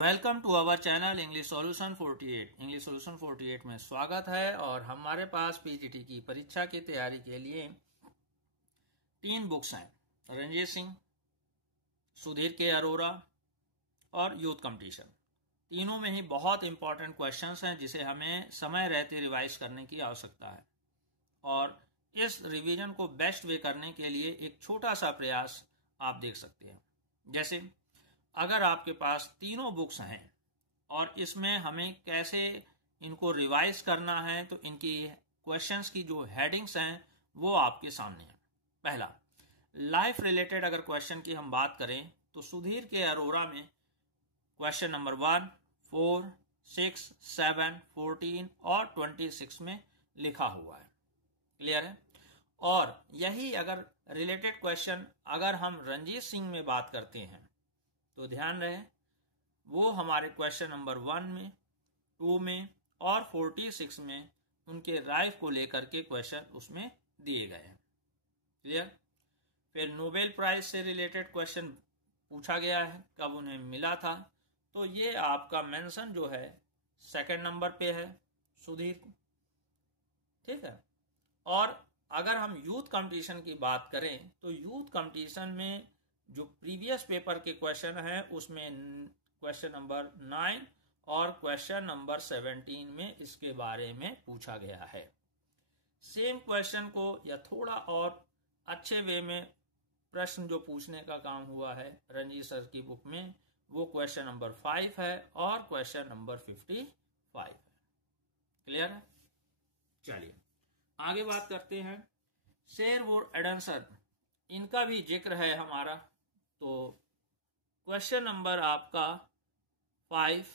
Welcome to our channel English solution 48। English solution 48 में स्वागत है। और हमारे पास पीजीटी की परीक्षा की तैयारी के लिए 3 बुक्स हैं, रणजीत सिंह, सुधीर के अरोरा और यूथ कंपटीशन। तीनों में ही बहुत इंपॉर्टेंट क्वेश्चंस हैं जिसे हमें समय रहते रिवाइज करने की आवश्यकता है। और इस रिवीजन को बेस्ट वे करने के लिए एक छोटा सा प्रयास आप देख सकते हैं। जैसे अगर आपके पास तीनों बुक्स हैं और इसमें हमें कैसे इनको रिवाइज करना है, तो इनकी क्वेश्चंस की जो हेडिंग्स हैं वो आपके सामने हैं। पहला, लाइफ रिलेटेड अगर क्वेश्चन की हम बात करें तो सुधीर के अरोरा में क्वेश्चन नंबर 1, 4, 6, 7, 14 और 26 में लिखा हुआ है। क्लियर है। और यही अगर रिलेटेड क्वेश्चन अगर हम रणजीत सिंह में बात करते हैं तो ध्यान रहे वो हमारे क्वेश्चन नंबर 1 में, 2 में और 46 में उनके राइफ को लेकर के क्वेश्चन उसमें दिए गए हैं। क्लियर। फिर नोबेल प्राइज से रिलेटेड क्वेश्चन पूछा गया है, कब उन्हें मिला था, तो ये आपका मेंशन जो है 2nd नंबर पे है, सुधीर। ठीक है। और अगर हम यूथ कंपटीशन की बात करें तो यूथ कंपटीशन में जो प्रीवियस पेपर के क्वेश्चन है उसमें क्वेश्चन नंबर 9 और क्वेश्चन नंबर 17 में इसके बारे में पूछा गया है। सेम क्वेश्चन को या थोड़ा और अच्छे वे में प्रश्न जो पूछने का काम हुआ है रणजीत सर की बुक में, वो क्वेश्चन नंबर 5 है और क्वेश्चन नंबर 55 है। क्लियर है। चलिए आगे बात करते हैं। शेरवुड एडमसन, इनका भी जिक्र है हमारा। तो क्वेश्चन नंबर आपका 5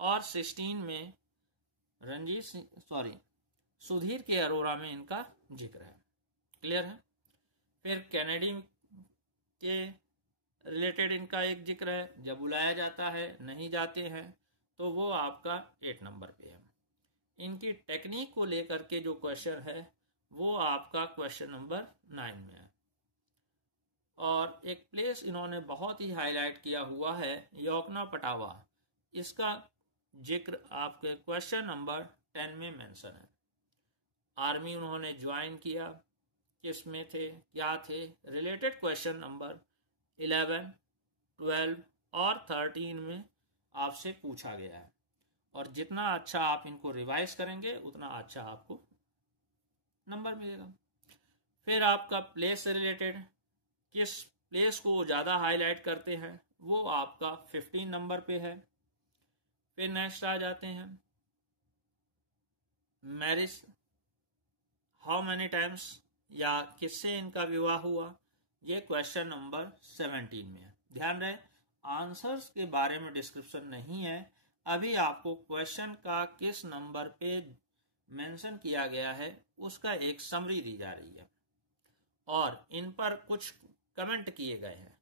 और 16 में सुधीर के अरोरा में इनका जिक्र है। क्लियर है। फिर कैनेडी के रिलेटेड इनका एक जिक्र है, जब बुलाया जाता है नहीं जाते हैं, तो वो आपका 8 नंबर पे है। इनकी टेक्निक को लेकर के जो क्वेश्चन है वो आपका क्वेश्चन नंबर 9 में है। और एक प्लेस इन्होंने बहुत ही हाईलाइट किया हुआ है, योकना पटावा, इसका जिक्र आपके क्वेश्चन नंबर 10 में मेंशन है। आर्मी उन्होंने ज्वाइन किया, किस में थे, क्या थे, रिलेटेड क्वेश्चन नंबर 11, 12 और 13 में आपसे पूछा गया है। और जितना अच्छा आप इनको रिवाइज करेंगे उतना अच्छा आपको नंबर मिलेगा। फिर आपका प्लेस से रिलेटेड, किस प्लेस को ज़्यादा हाईलाइट करते हैं, वो आपका 15 नंबर पे है। फिर नेक्स्ट आ जाते हैं मैरिज, हाउ मैनी टाइम्स, या किससे इनका विवाह हुआ, ये क्वेश्चन नंबर 17 में है। ध्यान रहे आंसर्स के बारे में डिस्क्रिप्शन नहीं है, अभी आपको क्वेश्चन का किस नंबर पे मेंशन किया गया है उसका एक समरी दी जा रही है और इन पर कुछ कमेंट किए गए हैं,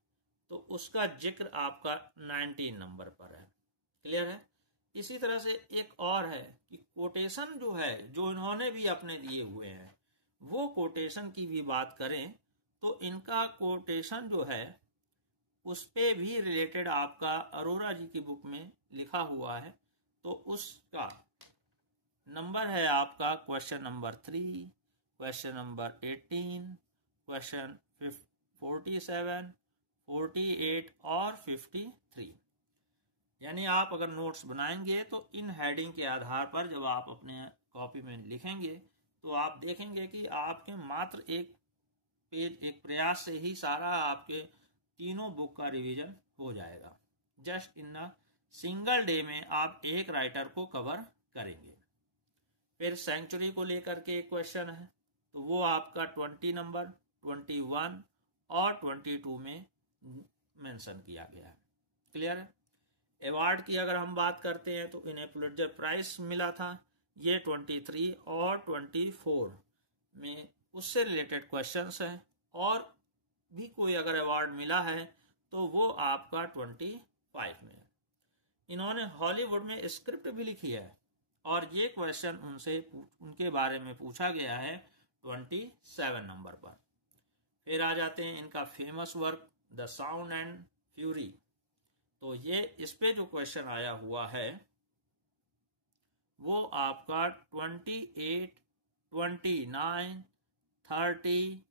तो उसका जिक्र आपका 19 नंबर पर है। क्लियर है। इसी तरह से एक और है कि कोटेशन जो है जो इन्होंने भी अपने दिए हुए हैं, वो कोटेशन की भी बात करें तो इनका कोटेशन जो है उस पे भी रिलेटेड आपका अरोरा जी की बुक में लिखा हुआ है, तो उसका नंबर है आपका question number 3, question number 18, question 47, 48 और 53। यानी आप अगर नोट्स बनाएंगे तो इन हेडिंग के आधार पर जब आप अपने कॉपी में लिखेंगे तो आप देखेंगे कि आपके मात्र एक पेज, एक प्रयास से ही सारा आपके तीनों बुक का रिवीजन हो जाएगा। Just in a single day में आप एक राइटर को कवर करेंगे। फिर सेंचुरी को लेकर के एक क्वेश्चन है, तो वो आपका 20 नंबर, 21 और 22 में मेंशन किया गया है। क्लियर है। अवार्ड की अगर हम बात करते हैं तो इन्हें पुलित्जर प्राइज मिला था, ये 23 और 24 में उससे रिलेटेड क्वेश्चंस हैं। और भी कोई अगर अवार्ड मिला है तो वो आपका 25 में है। इन्होंने हॉलीवुड में स्क्रिप्ट भी लिखी है और ये क्वेश्चन उनके बारे में पूछा गया है 27 नंबर पर। फिर आ जाते हैं इनका famous work the sound and fury, तो ये इस पे जो क्वेश्चन आया हुआ है वो आपका 28, 29, 30,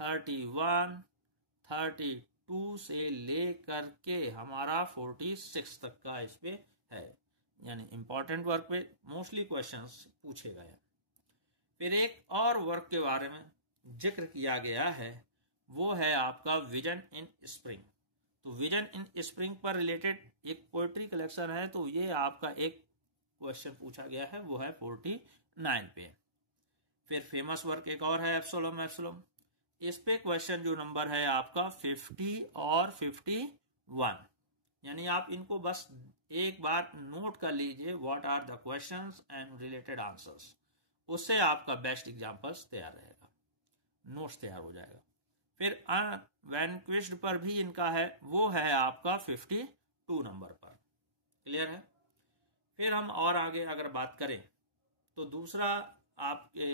31, 32 से लेकर के हमारा 46 तक का इस पे है, यानी इंपॉर्टेंट वर्क पे मोस्टली क्वेश्चंस पूछे गए हैं। फिर एक और वर्क के बारे में जिक्र किया गया है, वो है आपका विजन इन स्प्रिंग। तो विजन इन स्प्रिंग पर रिलेटेड एक पोएट्री कलेक्शन है, तो ये आपका एक क्वेश्चन पूछा गया है, वो है 49 पे। फिर फेमस वर्क एक और है एब्सोलम एब्सोलम, इस पे क्वेश्चन जो नंबर है आपका 50 और 51, यानी आप इनको बस एक बार नोट कर लीजिए, what are the questions and related answers, उससे आपका बेस्ट एग्जाम्पल्स तैयार रहेगा, नोट्स तैयार हो जाएगा। फिर अनवैनक्विश्ड पर भी इनका है, वो है आपका 52 नंबर पर। क्लियर है। फिर हम और आगे अगर बात करें तो दूसरा आपके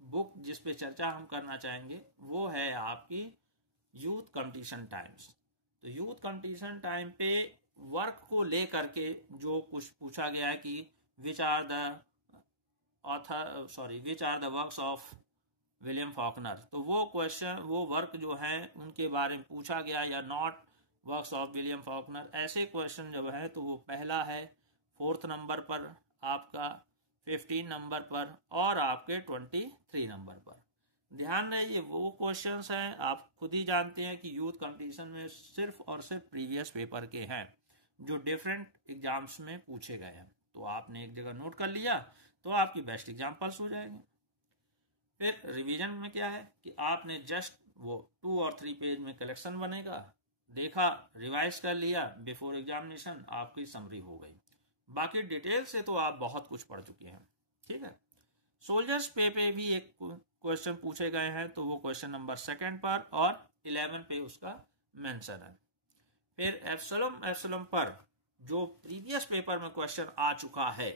बुक जिस पे चर्चा हम करना चाहेंगे वो है आपकी यूथ कंपटीशन टाइम्स। तो यूथ कंपटीशन टाइम पे वर्क को लेकर के जो कुछ पूछा गया है कि which are the works of William Faulkner, तो वो क्वेश्चन, वो वर्क जो है उनके बारे में पूछा गया, या not works of William Faulkner, ऐसे क्वेश्चन जब है तो वो पहला है 4th नंबर पर, आपका 15 नंबर पर और आपके 23 नंबर पर। ध्यान रहे ये वो क्वेश्चंस हैं, आप खुद ही जानते हैं कि यूथ कंपटीशन में सिर्फ और सिर्फ प्रीवियस पेपर के हैं जो डिफरेंट एग्जाम्स में पूछे गए हैं। तो आपने एक जगह नोट कर लिया तो आपकी बेस्ट एग्जाम्पल्स हो जाएंगे। फिर रिवीजन में क्या है कि आपने जस्ट वो 2 और 3 पेज में कलेक्शन बनेगा, देखा, रिवाइज कर लिया, बिफोर एग्जामिनेशन आपकी समरी हो गई। बाकी डिटेल से तो आप बहुत कुछ पढ़ चुके हैं। ठीक है। सोल्जर्स पे भी एक क्वेश्चन पूछे गए हैं, तो वो क्वेश्चन नंबर 2 पर और 11 पे उसका मेंशन है। फिर एब्सोलम पर जो प्रीवियस पेपर में क्वेश्चन आ चुका है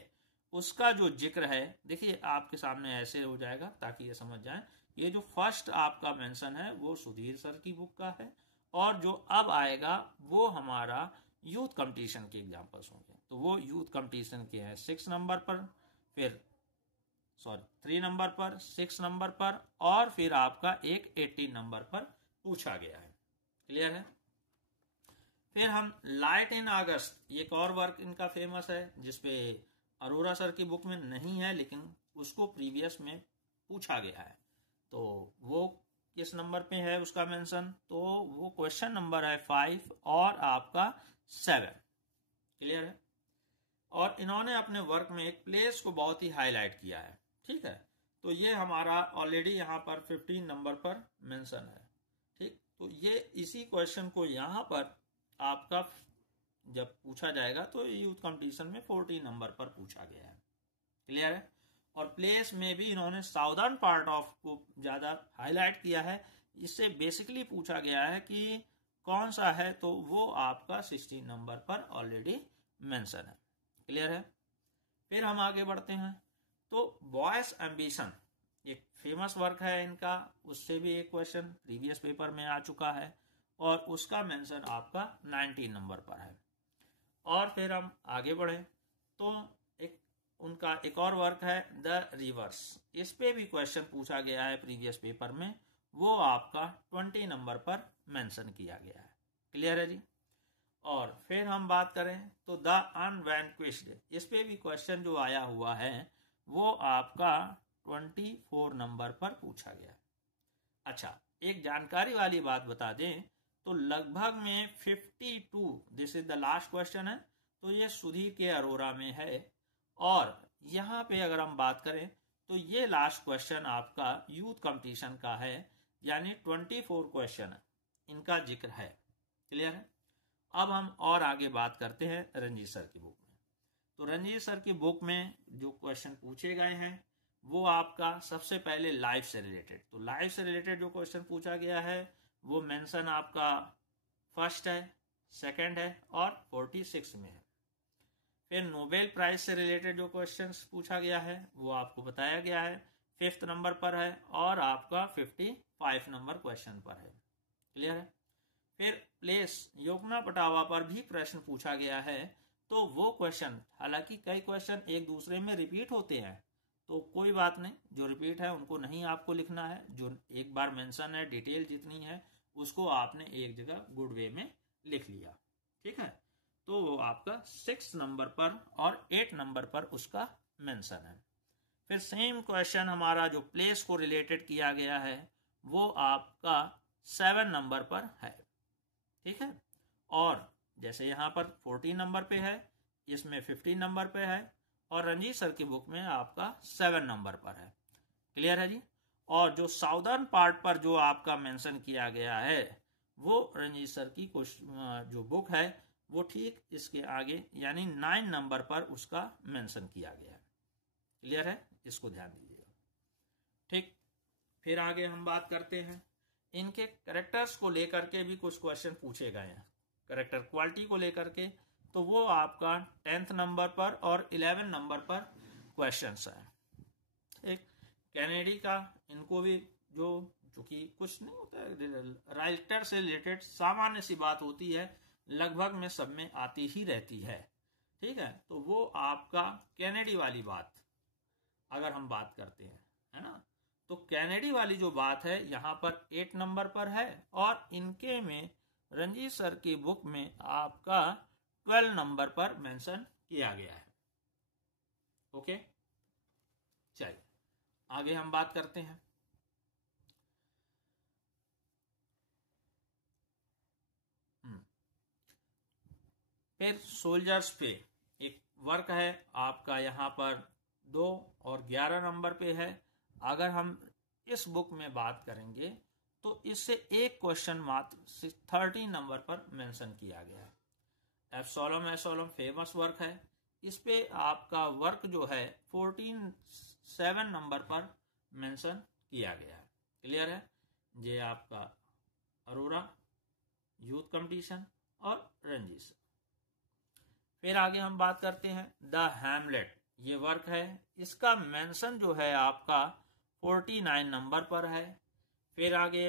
उसका जो जिक्र है, देखिए आपके सामने ऐसे हो जाएगा ताकि ये समझ जाएं। ये जो फर्स्ट आपका मेंशन है वो सुधीर सर की बुक का है, और जो अब आएगा वो हमारा यूथ कंपटीशन के एग्जाम्पल्स होंगे। तो वो यूथ कंपटीशन के हैं 6 नंबर पर, फिर 3 नंबर पर, 6 नंबर पर, और फिर आपका एक 18 नंबर पर पूछा गया है। क्लियर है। फिर हम लाइट इन अगस्त, एक और वर्क इनका फेमस है जिसपे अरोरा सर की बुक में नहीं है लेकिन उसको प्रीवियस में पूछा गया है। तो वो किस नंबर पे है उसका मेंशन, तो वो क्वेश्चन नंबर है 5 और आपका 7। क्लियर है। और इन्होंने अपने वर्क में एक प्लेस को बहुत ही हाईलाइट किया है। ठीक है। तो ये हमारा ऑलरेडी यहाँ पर 15 नंबर पर मेंशन है। ठीक। तो ये इसी क्वेश्चन को यहाँ पर आपका जब पूछा जाएगा तो यूथ कंपटीशन में 14 नंबर पर पूछा गया है। क्लियर है। और प्लेस में भी इन्होंने साउदर्न पार्ट ऑफ को ज्यादा हाईलाइट किया है। इससे बेसिकली पूछा गया है कि कौन सा है, तो वो आपका 16 नंबर पर ऑलरेडी मेंशन है। क्लियर है। फिर हम आगे बढ़ते हैं। तो बॉयज एम्बिशन एक फेमस वर्क है इनका, उससे भी एक क्वेश्चन प्रीवियस पेपर में आ चुका है और उसका मेंशन आपका 19 नंबर पर है। और फिर हम आगे बढ़े तो उनका एक और वर्क है द रिवर्स, इस पे भी क्वेश्चन पूछा गया है प्रीवियस पेपर में, वो आपका 20 नंबर पर मेंशन किया गया है। क्लियर है जी। और फिर हम बात करें तो द अनवैनक्विश्ड, इस पे भी क्वेश्चन जो आया हुआ है वो आपका 24 नंबर पर पूछा गया। अच्छा, एक जानकारी वाली बात बता दें तो लगभग में 52, this is the last question है, तो ये सुधीर के अरोरा में है। और यहाँ पे अगर हम बात करें तो ये लास्ट क्वेश्चन आपका यूथ कंपटीशन का है, यानी 24 क्वेश्चन इनका जिक्र है। क्लियर है। अब हम और आगे बात करते हैं रंजीत सर की बुक में। तो रंजीत सर की बुक में जो क्वेश्चन पूछे गए हैं वो आपका सबसे पहले लाइफ से रिलेटेड, तो लाइफ से रिलेटेड जो क्वेश्चन पूछा गया है वो मेंशन आपका 1st है, 2nd है और 46 में है। फिर नोबेल प्राइज से रिलेटेड जो क्वेश्चंस पूछा गया है वो आपको बताया गया है, 5th नंबर पर है और आपका 55 नंबर क्वेश्चन पर है। क्लियर है। फिर प्लेस योगना पटावा पर भी प्रश्न पूछा गया है, तो वो क्वेश्चन, हालांकि कई क्वेश्चन एक दूसरे में रिपीट होते हैं, तो कोई बात नहीं, जो रिपीट है उनको नहीं आपको लिखना है, जो एक बार मेंशन है, डिटेल जितनी है उसको आपने एक जगह गुड वे में लिख लिया। ठीक है, तो वो आपका 6 नंबर पर और 8 नंबर पर उसका मेंशन है। फिर सेम क्वेश्चन हमारा जो प्लेस को रिलेटेड किया गया है वो आपका 7 नंबर पर है। ठीक है, और जैसे यहाँ पर 14 नंबर पे है, इसमें 15 नंबर पे है, और रंजीत सर की बुक में आपका 7 नंबर पर है। क्लियर है जी। और जो साउदर्न पार्ट पर जो आपका मेंशन किया गया है वो रंजीत सर की जो बुक है वो ठीक इसके आगे यानी 9 नंबर पर उसका मेंशन किया गया है। क्लियर है, इसको ध्यान दीजिएगा। ठीक, फिर आगे हम बात करते हैं इनके करेक्टर्स को लेकर के भी कुछ क्वेश्चन पूछे गए हैं, करेक्टर क्वालिटी को लेकर के, तो वो आपका 10th नंबर पर और 11 नंबर पर क्वेश्चंस है। एक कैनेडी का, इनको भी जो कि कुछ नहीं होता है, राइटर से रिलेटेड सामान्य सी बात होती है, लगभग में सब में आती ही रहती है। ठीक है, तो वो आपका कैनेडी वाली बात अगर हम बात करते हैं, है ना, तो कैनेडी वाली जो बात है यहाँ पर 8 नंबर पर है, और इनके में रंजीत सर की बुक में आपका 12 नंबर पर मेंशन किया गया है। ओके, चलिए आगे हम बात करते हैं। फिर सोल्जर्स पे एक वर्क है आपका यहाँ पर 2 और 11 नंबर पे है। अगर हम इस बुक में बात करेंगे तो इससे एक क्वेश्चन मात्र 13 नंबर पर मेंशन किया गया है। एब्सोलम फेमस वर्क है, इस पे आपका वर्क जो है 7 नंबर पर मेंशन किया गया है। क्लियर है, ये आपका अरोरा, यूथ कंपटीशन और रंजीत। फिर आगे हम बात करते हैं द हैमलेट, ये वर्क है, इसका मेंशन जो है आपका 49 नंबर पर है। फिर आगे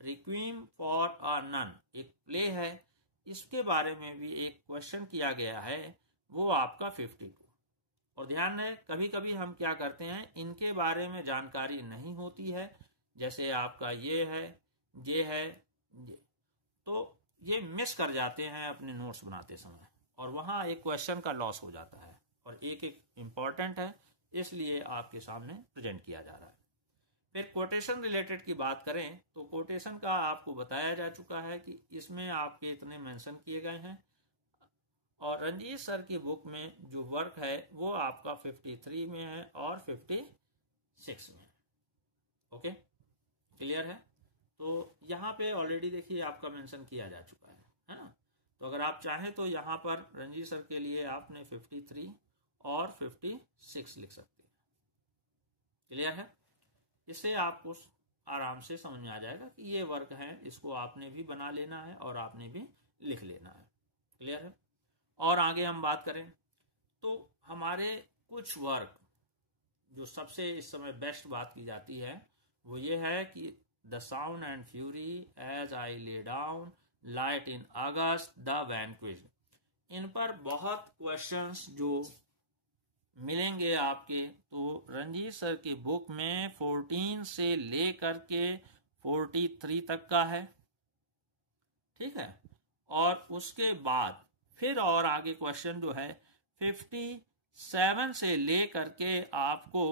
रिक्वीम फॉर अ नन एक प्ले है, इसके बारे में भी एक क्वेश्चन किया गया है, वो आपका 52। और ध्यान है, कभी कभी हम क्या करते हैं, इनके बारे में जानकारी नहीं होती है, जैसे आपका ये है, ये, तो ये मिस कर जाते हैं अपने नोट्स बनाते समय, और वहाँ एक क्वेश्चन का लॉस हो जाता है, और एक इम्पॉर्टेंट है इसलिए आपके सामने प्रेजेंट किया जा रहा है। फिर कोटेशन रिलेटेड की बात करें तो कोटेशन का आपको बताया जा चुका है कि इसमें आपके इतने मेंशन किए गए हैं, और रंजीत सर की बुक में जो वर्क है वो आपका 53 में है और 56 में है। ओके, क्लियर है, तो यहाँ पे ऑलरेडी देखिए आपका मेंशन किया जा चुका है ना। तो अगर आप चाहें तो यहाँ पर रंजीत सर के लिए आपने 53 और 56 लिख सकते हैं। क्लियर है, इससे आपको आराम से समझ में आ जाएगा कि ये वर्क है, इसको आपने भी बना लेना है और आपने भी लिख लेना है। क्लियर है, और आगे हम बात करें तो हमारे कुछ वर्क जो सबसे इस समय बेस्ट बात की जाती है वो ये है कि the sound and fury, as I lay down, light in August, the vanquished, इन पर बहुत क्वेश्चंस जो मिलेंगे आपके, तो रंजीत सर की बुक में 14 से लेकर के 43 तक का है। ठीक है, और उसके बाद फिर और आगे क्वेश्चन जो है 57 से लेकर के आपको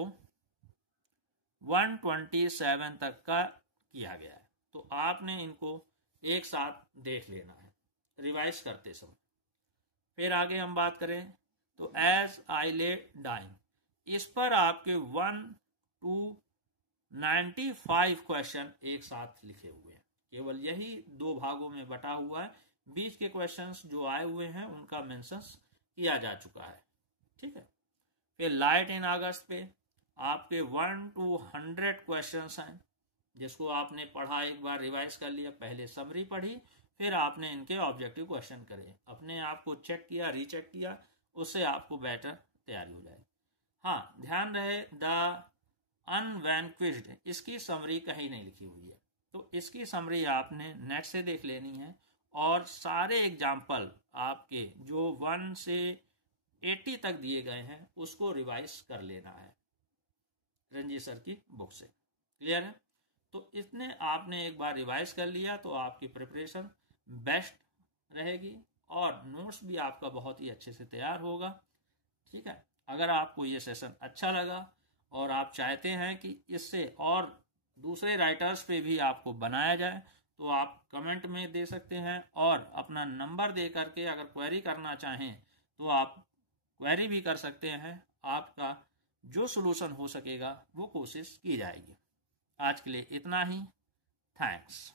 127 तक का किया गया है, तो आपने इनको एक साथ देख लेना है रिवाइज करते समय। फिर आगे हम बात करें तो एज आई ले डाइंग, इस पर आपके 1 to 95 क्वेश्चन एक साथ लिखे हुए हैं, केवल यही 2 भागों में बटा हुआ है, बीच के क्वेश्चंस जो आए हुए हैं उनका मेंशंस किया जा चुका है। ठीक है, फिर लाइट इन अगस्त पे आपके 1 to 100 क्वेश्चंस हैं, जिसको आपने पढ़ा, एक बार रिवाइज कर लिया, पहले समरी पढ़ी, फिर आपने इनके ऑब्जेक्टिव क्वेश्चन करे, अपने आप को चेक किया, रीचेक किया, उससे आपको बेटर तैयारी हो जाए। हाँ, ध्यान रहे द अनवैनक्विज्ड, इसकी समरी कहीं नहीं लिखी हुई है, तो इसकी समरी आपने नेट से देख लेनी है, और सारे एग्जाम्पल आपके जो 1 से 80 तक दिए गए हैं उसको रिवाइज कर लेना है रंजीत सर की बुक से। क्लियर है? तो इतने आपने एक बार रिवाइज कर लिया तो आपकी प्रिपरेशन बेस्ट रहेगी और नोट्स भी आपका बहुत ही अच्छे से तैयार होगा। ठीक है, अगर आपको ये सेशन अच्छा लगा और आप चाहते हैं कि इससे और दूसरे राइटर्स पे भी आपको बनाया जाए तो आप कमेंट में दे सकते हैं और अपना नंबर दे करके अगर क्वेरी करना चाहें तो आप क्वेरी भी कर सकते हैं। आपका जो सलूशन हो सकेगा वो कोशिश की जाएगी। आज के लिए इतना ही। थैंक्स।